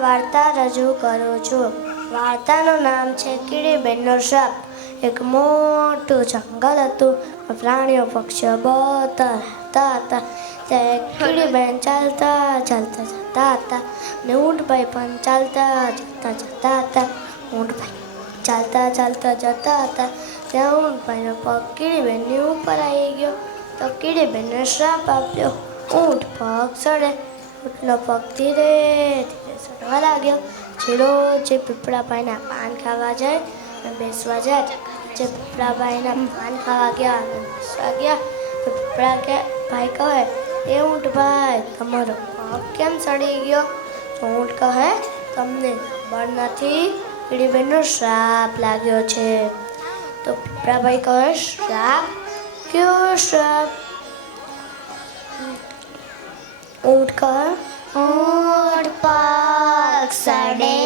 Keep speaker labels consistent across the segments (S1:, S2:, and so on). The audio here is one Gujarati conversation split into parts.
S1: વાર્તા રજૂ કરું છું. વાર્તાનું નામ છે કીડીબેનનો શાપ એક મોટું જંગલ હતું. પ્રાણીઓ પક્ષીઓ બધા રહેતા હતા. ત્યાં કીડીબેન ચાલતા ચાલતા જતા હતા ને ઊંટભાઈ પણ ચાલતા જતા જતા હતા. ઊંટભાઈ ચાલતા ચાલતા જતા હતા. ત્યાં ઊંટભાઈનો પગ કીડીબેનની ઉપર આવી ગયો. તો કીડીબેનને શ્રાપ આપ્યો. ઊંટ પગ સડે ઊંટનો પગ ધીરે સડવા લાગ્યો. જે જે પીપળાભાઈના પાન ખાવા જાય અને બેસવા જાય. જે પીપળાભાઈના પાન ખાવા ગયા અને બેસવા ગયા. તો પીપળા કે, ભાઈ કહે, એ ઊંટભાઈ તમારો પગ કેમ સડી ગયો? તો ઊંટ કહે, તમને ખબર નથી પીડીબેનનો શ્રાપ લાગ્યો છે. તો પીપળાભાઈ કહે, શ્રાપ? કયો શ્રાપ? ઊંટ કહે
S2: ઊંટ સડે,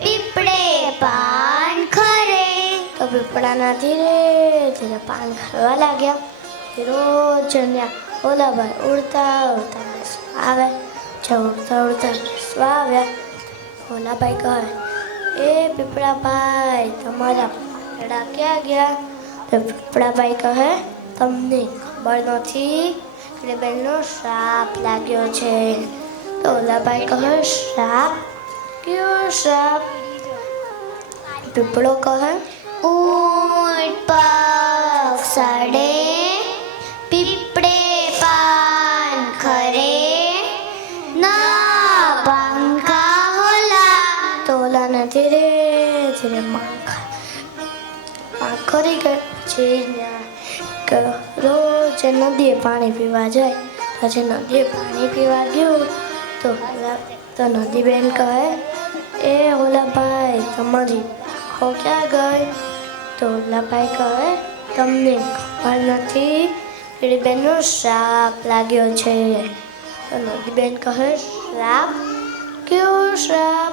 S2: પીપળે પાન ખરે.
S1: તો પીપળાના ધીરે ધીરે પાન ખરવા લાગ્યા. રોજ જન્યા ઓલા ભાઈ ઉડતા ઉડતા આવે, જે ઉડતા ઉડતા આવ્યા ઓલા ભાઈ કહે, એ પીપળાભાઈ તમારા પાંદડા ક્યાં ગયા? તો પીપળાભાઈ કહે, તમને ખબર નથી કે બેનનો શ્રાપ લાગ્યો છે. તો ઓલા ભાઈ કહે, શ્રાપ? કયો સાપ પીપળો કહે,
S2: ઊંટ પગ સડે, પીપળે પાન ખરે, ના પંખા હોલા.
S1: તો ઓલાને ધીરે ધીરે પાંખા, પાંખ પછી ત્યાં રોજ નદીએ પાણી પીવા જાય પછી નદીએ પાણી પીવા ગયું તો ઓલા તો નદી બેન કહે એ ઓલા ભાઈ તમારી આંખો ક્યાં ગઈ તો ઓલા ભાઈ કહે તમને ખબર નથી એ બેનનો શ્રાપ લાગ્યો છે તો નદી બેન કહે શ્રાપ કયો શ્રાપ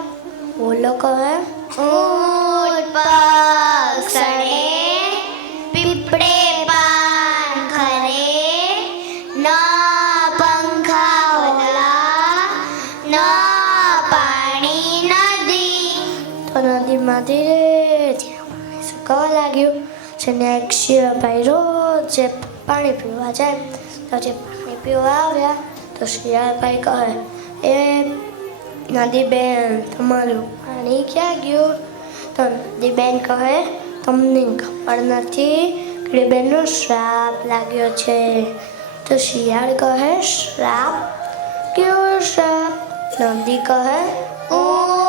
S1: બોલો કહે
S2: ઊંટ
S1: નદીમાં ધીરે ધીરે સુકાવા લાગ્યું છે ને એક શિયાળભાઈ રોજ જે પાણી પીવા જાય. તો જે પાણી પીવા આવ્યા તો શિયાળભાઈ કહે, એ નદીબેન તમારું પાણી ક્યાં ગયું? તો નદીબેન કહે, તમને ખબર નથી કે બેનનો શ્રાપ લાગ્યો છે. તો શિયાળ કહે, શ્રાપ? કયો શ્રાપ? નદી કહે
S2: ઊંટ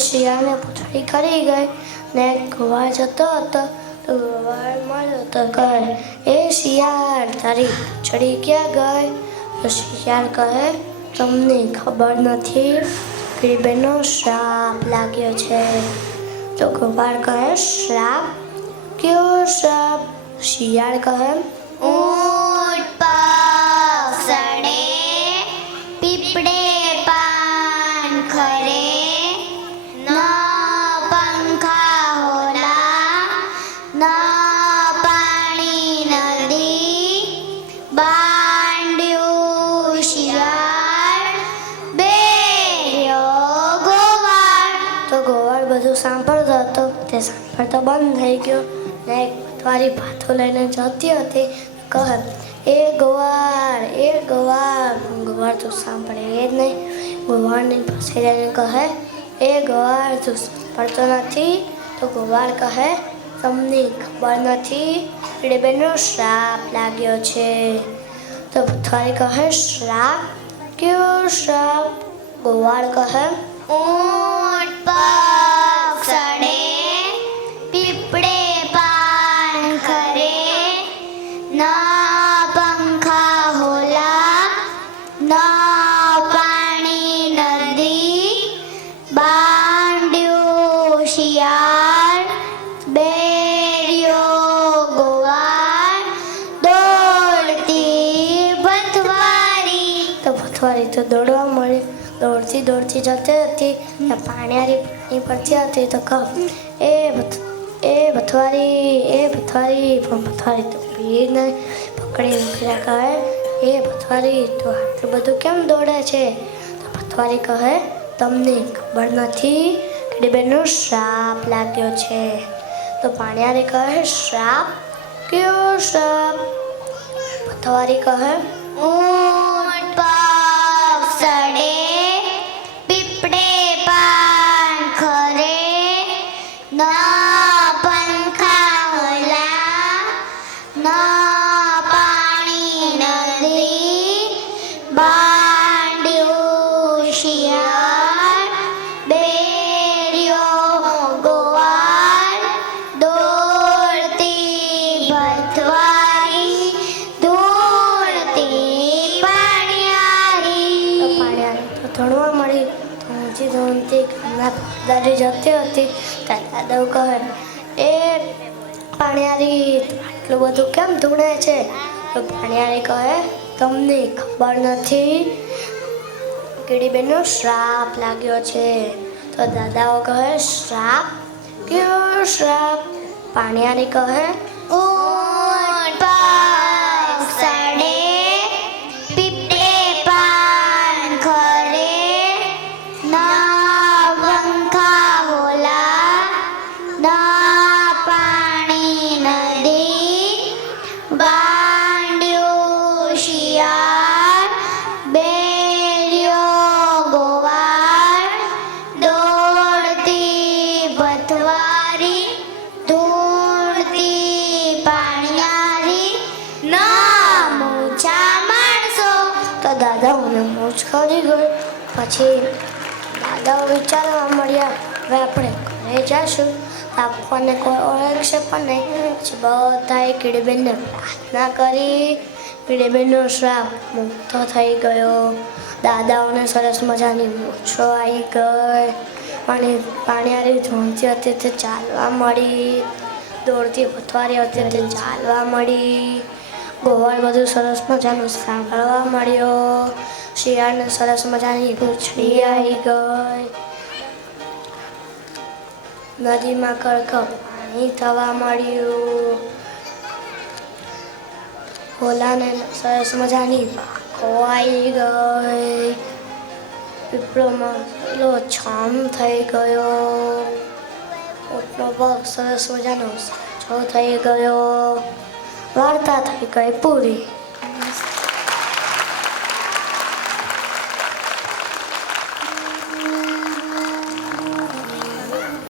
S1: તો શિયાળને પૂછડી કરી ગઈ. ને ગોવાળ જતો હતો, તો ગોવાળ મળ્યો તો કહે, એ શિયાળ, તારી પૂછડી ક્યાં ગઈ? તો શિયાળ કહે, તમને ખબર નથી, ગરીબેનો બેનો શ્રાપ લાગ્યો છે. તો ગોવાળ કહે, શ્રાપ? કયો શ્રાપ? શિયાળ કહે
S2: ઊંટ
S1: સાંભળતો હતો. તે સાંભળતો બંધ થઈ ગયો ને એક ભાથો લઈને જતી હતી. કહે, એ ગોવાર એ ગોવાળ. પણ તું સાંભળે એ જ નહીં. ગોવાળની પાસે જઈને કહે, એ ગોવાળ, તું સાંભળતો નથી? તો ગોવાળ કહે, તમને ખબર નથી? બેનો શ્રાપ લાગ્યો છે. તો પથવારી કહે, શ્રાપ? કયો શ્રાપ? ગોવાળ કહે
S2: ઊંટ
S1: જતી હતી ને પાણીયારી પાણી પડતી હતી તો કહો એ એ ભથવારી એ ભથવારી પણ ભથવારી તો પી પકડી મૂકેલા કહે, એ ભથવારી, તો આટલું બધું કેમ દોડે છે? તો ભથવારી કહે, તમને ખબર નથી કે ડીબેનો શ્રાપ લાગ્યો છે. તો પાણીયારી કહે, શ્રાપ? કયો શ્રાપ? ભથવારી કહે
S2: ઊંટ
S1: દાદી જતી હતી ત્યાં દાદાઓ કહે, એ પાણીયારી આટલું બધું કેમ ધૂણે છે? તો પાણીયારી કહે, તમને ખબર નથી, કીડીબેનનો શ્રાપ લાગ્યો છે. તો દાદાઓ કહે, શ્રાપ? કયો શ્રાપ? પાણીયારી કહે
S2: ઊંટ
S1: પછી દાદાઓ વિચારવા મળ્યા, હવે આપણે ઘરે જઈશું આપણને કોઈ ઓળખશે પણ નહીં. પછી બધાએ કીડીબેનને પ્રાર્થના કરી. કીડીબેનનો શ્રાપ મુક્ત થઈ ગયો. દાદાઓને સરસ મજાની મૂછો આવી ગઈ. પાણી પાણીયારી ધૂણતી હતી તે ચાલવા મળી. દોડતી પથવારી હતી તે ચાલવા મળી. ગોવાળ બધું સરસ મજાનું સાંભળવા મળ્યો. શિયાળને સરસ મજાની પૂછડી આવી ગઈ. નદીમાં કડક પાણી થવા મળ્યું હોલાને સરસ મજાની પાકો આવી ગઈ. પીપળોમાં પેલો છામ થઈ ગયો. ઓટનો પગ સરસ મજાનો સાચો થઈ ગયો. વાર્તા થઈ ગઈ પૂરી